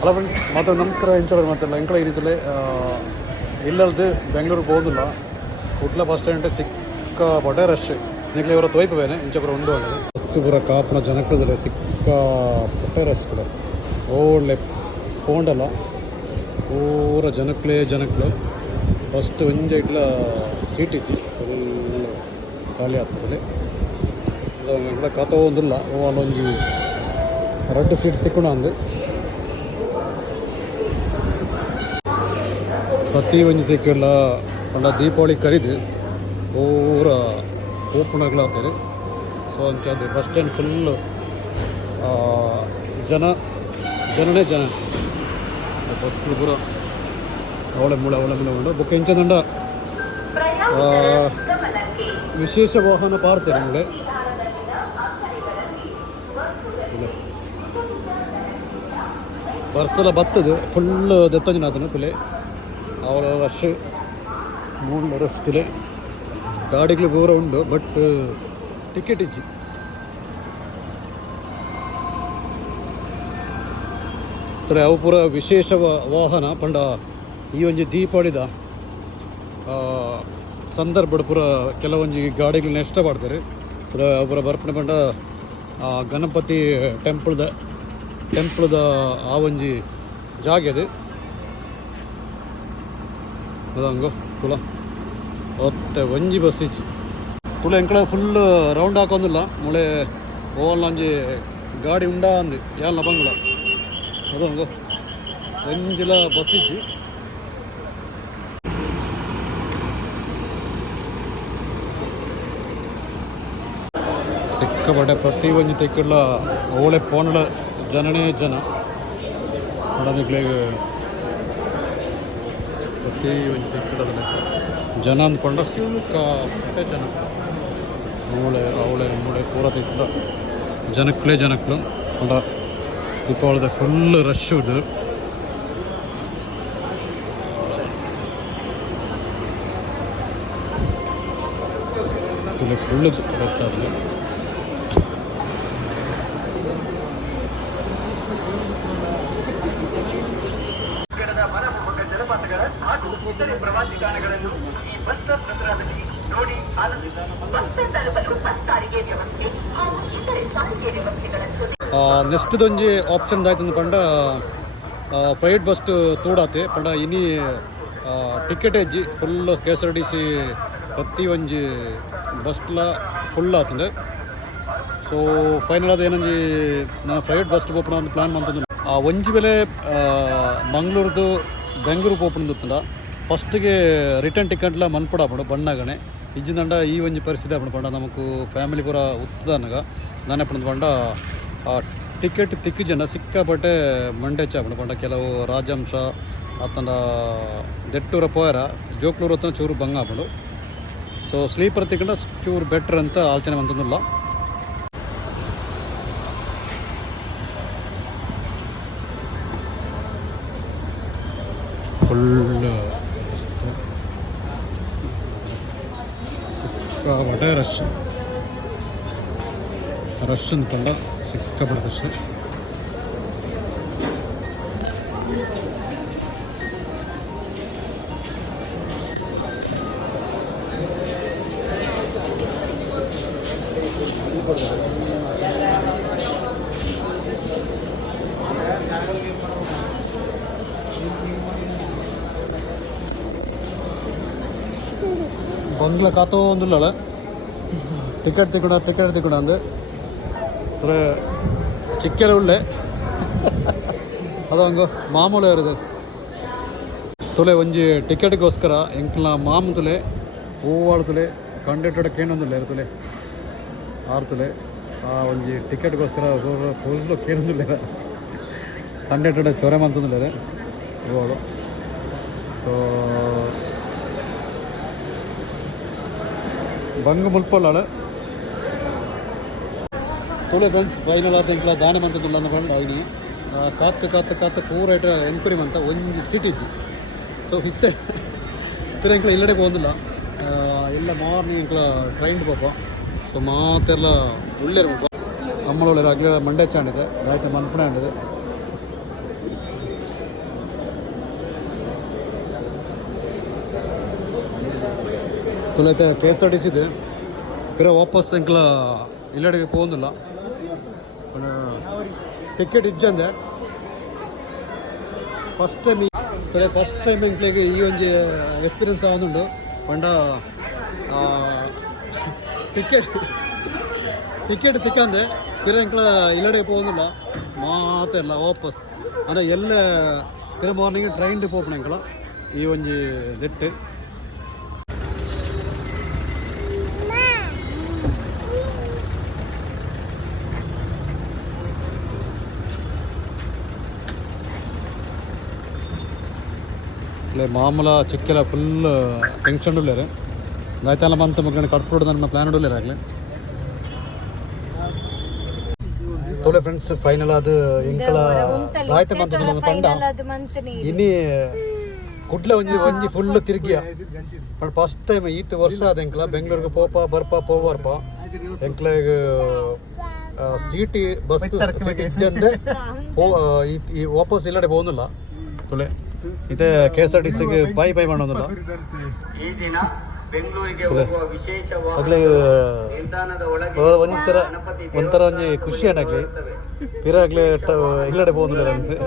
Hello friends, ಮತ್ತೆ ನಮಸ್ಕಾರ. ಇಂಚೋರು ಮತ್ತೆ ಎಂಕಳ ಏನಿತ್ತಲೆ ಇಲ್ಲಲ್ದು ಬೆಂಗಳೂರಿಗೆ ಹೋಗೋದಿಲ್ಲ. ಕುಟ್ಲ ಬಸ್ ಸ್ಟ್ಯಾಂಡ್ ಸಿಕ್ಕ ಬೊಟೆ ರಶ್ ನಿಕ್ಲೆ ಇವರ ತೋಯ್ಪವೇನೆ ಇಂಚಪುರ ಉಂಡು ಅನ್ನೋದು ಫಸ್ಟ್ ಪೂರ ಕಾಪುನ ಜನಕ್ಕದಿಲ್ಲ ಸಿಕ್ಕ ಬೊಟೆ ರಶ್ ಕೂಡ ಒಳ್ಳೆ ಪೋಂಡಲ್ಲ ಪೂರ ಜನಕ್ಲೆ ಫಸ್ಟ್ ಒಂಜ ಇಟ್ಲ ಸೀಟ್ ಇಚ್ಚಿ ಫುಲ್ ಖಾಲಿ ಆಗ್ತದೆ. ഇവിടെ കഥ ഒന്നുമില്ല അല്ലെങ്കിൽ റെഡ് സീറ്റ് തിക്കണ ಪ್ರತಿ ಒಂದು ತಿಕ್ಕೆಲ್ಲ ಪಂಡ ದೀಪಾವಳಿ ಕರೀದು ಪೂರ ಓಪಣಗಳಾಗ್ತದೆ. ಸೊ ಅಂಚದು ಬಸ್ ಸ್ಟ್ಯಾಂಡ್ ಫುಲ್ಲು ಜನನೇ ಜನ ಬಸ್ಗಳು ಪೂರ ಅವಳೆ ಮೂಳೆ ಉಂಡು ಬುಕ್ ಎಂಚದಂಡ ವಿಶೇಷ ವಾಹನ ಪಾರ್ತಾರೆ ಮೂಳೆ ಬರ್ಸಲ ಬತ್ತದು ಫುಲ್ ದೆತ್ತಂಜನ ಆತನ ಪುಲೆ ಅವಳ ರಶ್ ಮೂಲ ರಸ್ತಿಲೆ ಗಾಡಿಗಳು ಪೂರ ಉಂಡು ಬಟ್ ಟಿಕೆಟ್ ಇಜ್ಜಿ ಅವು ಪೂರ ವಿಶೇಷ ವಾಹನ ಪಂಡ ಈ ಒಂಜಿ ದೀಪಾವಳಿದ ಸಂದರ್ಭ ಪೂರ ಕೆಲವೊಂಜಿ ಗಾಡಿಗಳನ್ನ ಇಷ್ಟ ಮಾಡ್ತಾರೆ. ಪೂರ ಬರ್ಪಣೆ ಪಂಡ ಗಣಪತಿ ಟೆಂಪಲ್ದ ಆ ಒಂಜಿ ಜಾಗ ಅದು ಅದಂಗೋ ತುಲ ಮತ್ತೆ ಒಂಜಿ ಬಸ್ ಇಜ್ಜಿ ತುಳ ಎಂಕಳ ಫುಲ್ ರೌಂಡ್ ಹಾಕೋದಿಲ್ಲ ಮುಳೆ ಓವಲ್ ಒಂಜಿ ಗಾಡಿ ಉಂಡಾ ಅಂದು ಯಾಲ್ನ ಬಂಗ್ಲ ಅದಂಗೋ ಒಂಜಿಲ ಬಸ್ ಇಜ್ಜಿ ಸಿಕ್ಕಬಟ್ಟೆ ಪ್ರತಿ ಒಂಜಿ ತೆಕ್ಕುള്ള ಓಳೆ ಪೋಂಡ ಜನನೇ ಜನ ಅಡನಿಗ್ಲೆಗ್ ಪ್ರತಿ ಒಂಜಿ ತೆಕ್ಕುള്ള ಜನ ಅಂದ್ಕೊಂಡ ಸಿಕ್ಕಾಪಟ್ಟೆ ಜನ ಮೂಳೆ ಪೂರ ತೆಕ್ಕುള്ള ಜನಕ್ಲು ಪಂಡ ದೀಪಾವಳಿದ ಫುಲ್ ರಶ್ ಉಂಡು. ಫುಲ್ ರಶ್ ಆದ್ರೆ ನೆಕ್ಸ್ಟ್ದೊಂಜಿ ಆಪ್ಷನ್ ಆಯ್ತು ಪಂಡ ಪ್ರೈವೇಟ್ ಬಸ್ ತೂಡಾತೆ ಪಂಡ ಇನಿ ಟಿಕೆಟ್ ಹೆಜ್ಜಿ ಫುಲ್ KSRTC ಪ್ರತಿ ಒಂಜಿ ಬಸ್ಲ ಫುಲ್ ಆತಂದೆ. ಸೊ ಫೈನಲ್ ಅದು ಏನಂಜಿ ನಾನು ಪ್ರೈವೇಟ್ ಬಸ್ ಹೋಗೋಣ ಅಂತ ಪ್ಲಾನ್ ಮಾಡ್ತಿದ್ದೆ. ಒಂಜಿ ಬೆಲೆ ಮಂಗಳೂರ್ದು ಬೆಂಗಳೂರಿಗೆ ಹೋಗ್ಬಿಡ್ತಂಡ ಫಸ್ಟಿಗೆ ರಿಟರ್ನ್ ಟಿಕೆಟ್ಲ ಮನ್ಪುಡಾಪಡು ಬಣ್ಣಗಣೆ ಇಜ್ಜಿಂದಂಡ ಈ ಒಂಜಿ ಪರಿಸ್ಥಿತಿ ಆಪಣ ಪಂಡ ನಮಕ್ ಫ್ಯಾಮಿಲಿ ಪೂರ ಉತ್ತದನಗ ನಾನೇ ಪಂಡ ಪಂಡ ಟಿಕೆಟ್ ತಿಕ್ಕಿಜಂಡ ಸಿಕ್ಕಾಪಟ್ಟೆ ಮಂಡೆಚ್ಚ ಆಪಣ ಪಂಡ ಕೆಲವು ರಾಜಂಶ ಅತ್ತಂಡ ದೆಟ್ಟೂರ ಪೋಯರ ಜೋಕ್ಲೂರು ಹತ್ರ ಚೂರು ಬಂಗ ಆಪಡು. ಸೊ ಸ್ಲೀಪರ್ ತಿಕ್ಕಂಡ ಚೂರು ಬೆಟ್ರ್ ಅಂತ ಆಲೋಚನೆ ಬಂತಂದಿಲ್ಲ. ಫುಲ್ ಸಿಕ್ಕಾಪಟ್ಟೆ ರಶ್ ಅಂದ್ಕೊಂಡ ಸಿಕ್ಕಾಪಟ್ಟೆ ರಶ್. ಬಂಗ್ಲ ಕಾತೋ ಒಂದಿಲ್ಲ ಟಿಕೆಟ್ ತಿಕ್ಕೊಂಡ ಅಂದು ಚಿಕ್ಕೆರೆ ಉಳ್ಳೆ ಅದಂಗ ಮಾಮೂಲು ಇರೋದು ತುಲೆ ಒಂಜಿ ಟಿಕೆಟ್ಗೋಸ್ಕರ ಎಂಕ್ಲ ಮಾಮು ತುಲೆ ಹೂವಾಡ್ತಲೆ ಕಂಡಕ್ಟರ್ ಏನೊಂದಿಲ್ಲ ಇರ್ತಲೆ ಆರ್ತಲೆ ಆ ಒಂಜಿ ಟಿಕೆಟ್ಗೋಸ್ಕರ ಫುಲ್ಲು ಕೇನೊಂದಿಲ್ಲ ಕಂಡಕ್ಟರ್ ಚೊರೆ ಮಂತಂದಿಲ್ಲ ಹೂವಾಡು. ಸೊ ಬಂಗ ಮುಲ್ಪೊಲ್ಲಾಳ ತುಳು ಫ್ರೆಂಡ್ಸ್ ಫೈನಲ್ ಆದ ಎಂಕ್ಲ ದಾನ ಮಂತದಿಲ್ಲ ಅಂದ್ಕೊಂಡು ಐಡಿ ಕಾತ್ತು ಪೂರ ಎನ್ಕ್ವೈರಿ ಮಂತ ಒಂಜಿ ಸೀಟ್ ಇದ್ದು. ಸೊ ಹಿತ್ತೆ ಎಂಕ್ಲ ಇಲ್ಲಡೆ ಹೋಗೋದಿಲ್ಲ ಎಲ್ಲ ಮಾರ್ನಿಂಗ್ ಎಂಕ್ಲ ಟ್ರೈನ್ ಪಾಪ. ಸೊ ಮಾತೆಲ್ಲ ಒಳ್ಳೆ ಅಮ್ಮಳೊಳ್ಳೆ ಆಗಲಿ ಮಂಡ್ಯ ಚಾಂಡಿದೆ ರಾಯ್ತು ಮನ್ಪಣೆ ಅಂಡಿದೆ ತುಲೈತೆ K S R T C ಇದೆ ಬೇರೆ ವಾಪಸ್ ಎಂಕ್ಲ ಇಲ್ಲಡೆಗೆ പോകുന്നിಲ್ಲ ಟಿಕೆಟ್ ಇಜ್ಜಂದೆ ಫಸ್ಟ್ ಟೈಮ್ ಎಂಕ್ಲೆಗೆ ಈ ಒಂದು ಎಕ್ಸ್ಪೀರಿಯನ್ಸ್ ಆಗುന്നുണ്ട് ಪಂಡ ಟಿಕೆಟ್ ತಿಕ್ಕಂದೆ ತಿರ ಎಂಕ್ಲ ಇಲ್ಲಡೆಗೆ പോകുന്നിಲ್ಲ ಮಾತೆಲ್ಲ ವಾಪಸ್ ಅಂದರೆ ಎಲ್ಲ ತಿರ ಮಾರ್ನಿಂಗ್ ಟ್ರೈನ್ ಪೋಪಣ ಎಂಕ್ಲ ಈ ಒಂದು ದಿಟ್ಟು ಮಾಮೂಲ ಚಿಕ್ಕೆಲ್ಲ ಫುಲ್ ಟೆನ್ಷನ್ ಉಳ್ಳೇರು ಗಾಯ್ತೆಲ್ಲ ಬಂತ ಮಗನ ಕಟ್ಬಿಡು ನನ್ನ ಪ್ಲ್ಯಾನ್ ಉಳ್ಳೇರು ಆಗಲಿ ತೋಲೆ ಫ್ರೆಂಡ್ಸ್ ಫೈನಲ್ ಅದು ಎಂಕಲ ದಾಯ್ತೆ ಬಂತ ಪಂಡ ಇನ್ನಿ ಕುಡ್ಲೆ ಒಂಜಿ ಫುಲ್ ತಿರುಗಿಯ ಫಸ್ಟ್ ಟೈಮ್ ಈತ್ ವರ್ಷ ಅದು ಎಂಕ್ಲ ಬೆಂಗಳೂರಿಗೆ ಪೋವಾರ್ಪ ಎಂಕ್ಲ ಸೀಟಿ ಬಸ್ ಸೀಟ್ ಇಜ್ಜಂದೆ ವಾಪಸ್ ಇಲ್ಲಡೆ പോകുന്നിಲ್ಲ ತುಲೆ ಇದೇ ಕೆ ಎಸ್ ಆರ್ ಟಿ ಸಿಗೆ ಬೈ ಮಾಡೋದಿಲ್ಲ ಆಗ್ಲೇ ಒಂಥರ ಒಂಜಿ ಖುಷಿ ಏನಾಗ್ಲಿ ಪಿರಾಗ್ಲೇ ಇಲ್ಲಡೆ പോകുന്നിಲ್ಲ ನನಗೆ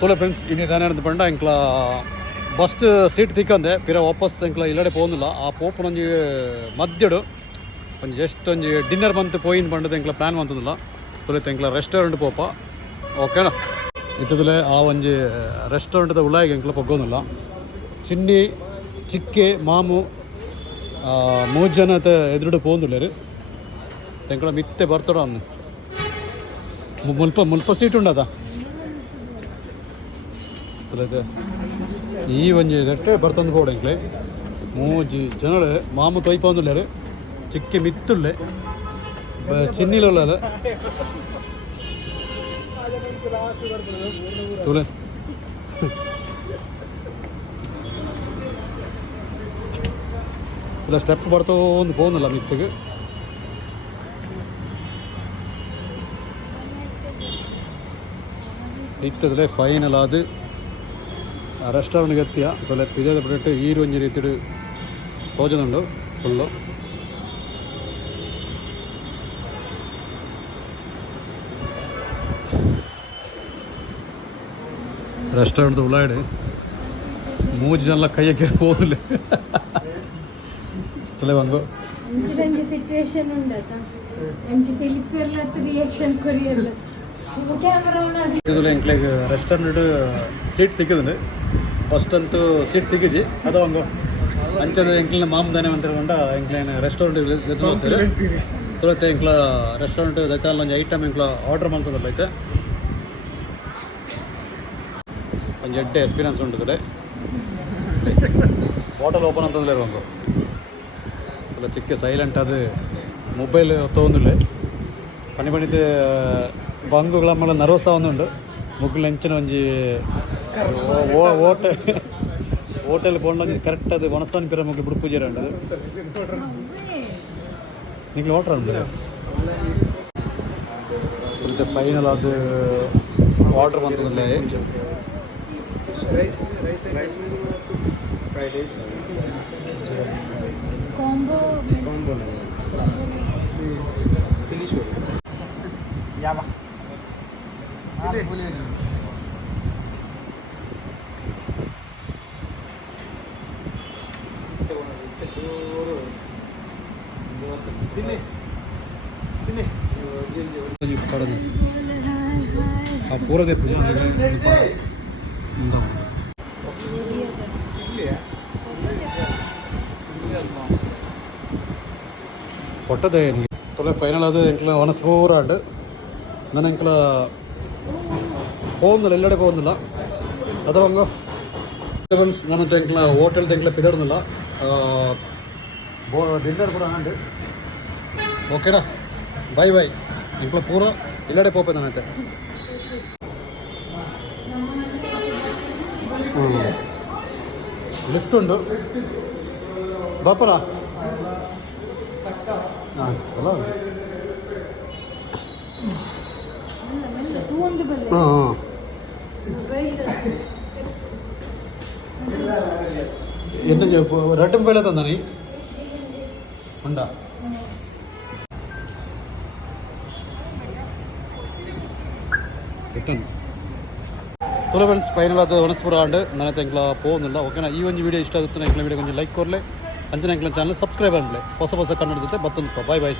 ತುಲೆ ಫ್ರೆಂಡ್ಸ್ ಇನ್ನು ತಾನೇ ಪಂಡ ಎಂಕ್ಲ ಬಸ್ ಸೀಟ್ ತಿಕ್ಕಂದೆ ಪಿರ ವಾಪಸ್ ಎಂಕ್ಲ ಇಲ್ಲಡೆ പോകുന്നിಲ್ಲ ಆ ಪೋಪನ ಒಂಜಿ ಮಧ್ಯಡು ಒಂದು ಜಸ್ಟ್ ಒಂದು ಡಿನ್ನರ್ ಬಂತು ಪೋಯಿನ್ ಪಂಡದ ಎಂಕ್ಲ ಪ್ಲ್ಯಾನ್ ಬಂತದಿಲ್ಲ ತುಲಿತ ಎಂಕ್ಲ ರೆಸ್ಟೋರೆಂಟ್ ಪೋಪ ಓಕೆನಾ ಇತ್ತದಲೆ ಆ ಒಂಜಿ ರೆಸ್ಟೋರೆಂಟ್ದ ಉಳ್ಳಾಯಿಗೆ ಎಂಕ್ಲ ಪೊಗ್ಗೋದಿಲ್ಲ ಚಿನ್ನಿ ಚಿಕ್ಕೆ ಮಾಮು 3 ಜನದ ಎದುರುಡು പോകുന്നില്ലേರು ಎಂಕ್ಲ ಮಿತ್ತೆ ಬರ್ತಡ ಅನ್ನು ಮುಲ್ಪ ಸೀಟ್ ಉಂಡದ ಈ ಒಂಜಿ ನೆಟ್ಟೆ ಬರ್ತಂದು ಪೋಡು ಎಂಕ್ಲೆ 3 ಜನರು ಮಾಮು ತೊಯ್ಪೊಂದುಲ್ಲೇರು ಚಿಕ್ಕೆ ಮಿತ್ತುಳ್ಳೆ ಚಿನ್ನಿലുള്ള ತುಲೆ ಇಲ್ಲ ಸ್ಟೆಪ್ ಬರ್ತೋ ಒಂದು പോകുന്നിಲ್ಲ ಮಿತ್ತಿಗೆ ಇತ್ತದಲ್ಲೇ ಫೈನಲ್ ಅದು ರೆಸ್ಟೋರೆಂಟ್ಗೆ ಎತ್ತಿಯ ತುಲೆ ಪಿಜಾದ ಬಿಟ್ಟು ಈರು ಒಂಜಿ ರೀತಿ ತೋಜನುಂಡು ಫುಲ್ಲು ರೆಸ್ಟೋರೆಂಟ್ ಉಳ್ಳಾಡಿ 3 ಜನ ಕೈಯಕ್ಕೆ ಹೋಗಲ್ಲ ತಲೆ ಬಂಗು ಅಂಚಿದಂಜಿ ಸಿಚುವೇಶನ್ ಉಂಡತ ಅಂಚಿ ತಿಳಿಪಿರ್ಲ ರಿಯಾಕ್ಷನ್ ಕೊರಿಯಲ್ಲ ಕ್ಯಾಮೆರಾ ಆನ್ ಆಗಿ ಇದು ಎಂಕ್ಲೆಗ್ ರೆಸ್ಟೋರೆಂಟ್ ಸೀಟ್ ತಿಕ್ಕಿದ್ರೆ ಫಸ್ಟ್ ಅಂತೂ ಸೀಟ್ ತಿಕ್ಕಿಜಿ ಅದು ಹಂಗು ಅಂಚದ ಎಂಕ್ಲಿನ ಮಾಮದಾನೆ ಅಂತಕೊಂಡ ಎಂಕ್ಲಿನ ರೆಸ್ಟೋರೆಂಟ್ ಎದ್ದು ಹೋಗ್ತಾರೆ ತುಳತೆ ಎಂಕ್ಲ ರೆಸ್ಟೋರೆಂಟ್ ದೈತಲ್ಲ ಒಂದು ಐಟಮ್ ಎಂಕ್ಲ ಆರ್ಡರ್ ಮಾಡ್ತದಲ್ಲ ಐತೆ ಒಂದು ಎಡ್ಡೆ ಎಕ್ಸ್ಪೀರಿಯನ್ಸ್ ಉಂಟು ಹೋಟೆಲ್ ಓಪನ್ ಅಂತಂದ್ರೆ ಇರುವಂಗು ಅಲ್ಲ ಚಿಕ್ಕ ಸೈಲೆಂಟ್ ಅದು ಮೊಬೈಲ್ ತೊಗೊಂದಿಲ್ಲ ಪನಿ ಬಂಗುಗಳ ಮೇಲೆ ನರ್ವಸ್ ಆಗುന്നുണ്ട് ಮುಗ್ಲು ಹೆಂಚಿನ ಒಂಜಿ ಹೋಟೆಲ್ ಕೊಂಡೊಂದು ಕರೆಕ್ಟ್ ಅದು ಒಣಸನ್ ಪಿರ ಮುಗ್ಲು ಬಿಡು ಪೂಜೆ ಉಂಟು ನಿಂಗೆ ಹೋಟ್ಲ್ ಉಂಟು ಫೈನಲ್ ಅದು ಆರ್ಡರ್ ಬಂತಂದ್ರೆ rice fried rice combo finish ho java ಪೂರದೆ പൊട്ടതേ തുല final അത് എനിക്ക് ഓണസ്കൂറാണ്ട് ഞാൻ എനിക്ക് പോകുന്നില്ല എല്ലാടെ പോകുന്നില്ല അത് വാങ്ങോ ನಮ್ಮತ್ತೆ ಎಂಕ್ಲ ಹೋಟೆಲ್ ಎಂಕ್ಲ ಪಿದಾಡುന്നിಲ್ಲ ಡಿನ್ನರ್ ಕೂಡ ಆಂಡ್ ಓಕೆನಾ ಬೈ ಬೈ ಎಂಕ್ಲ ಪೂರ ಇಲ್ಲಡೆ ಪೋಪೆ ನನ್ನತ್ತೆ ಲಿಫ್ಟ್ ಉಂಟು ಬಾಪರ ಹಾಂ ಚಲೋ ಒಂದು ಬಲೆ ಹಾಂ ಮೊಬೈಲ್ என்ன ரெட்டும் போயில தந்தானே உண்டா ರಿಟರ್ನ್ ತುಲ ಫ್ರೆಂಡ್ಸ್ ಫೈನಲ್ ಆದ ವನಸ್ಪುರ ಆಂಡ್ ನನ್ನ ಎಂಕ್ಲ ಪೋವುದಿಲ್ಲ ಓಕೆನಾ ಈ ಒಂದು ವಿಡಿಯೋ ಇಷ್ಟ ಆಗುತ್ತೆ ಎಂಕ್ಲ ವಿಡಿಯೋ ಕೊಂಚ ಲೈಕ್ ಕೊರ್ಲೆ ಅಂಚನೆ ಎಂಕ್ಲ ಚಾನಲ್ ಸಬ್ಸ್ಕ್ರೈಬ್ ಆಗಲಿ ಹೊಸ ಕನ್ನಡ ಜೊತೆ ಬರ್ತಂದು ಬಾಯ್ ಬಾಯ್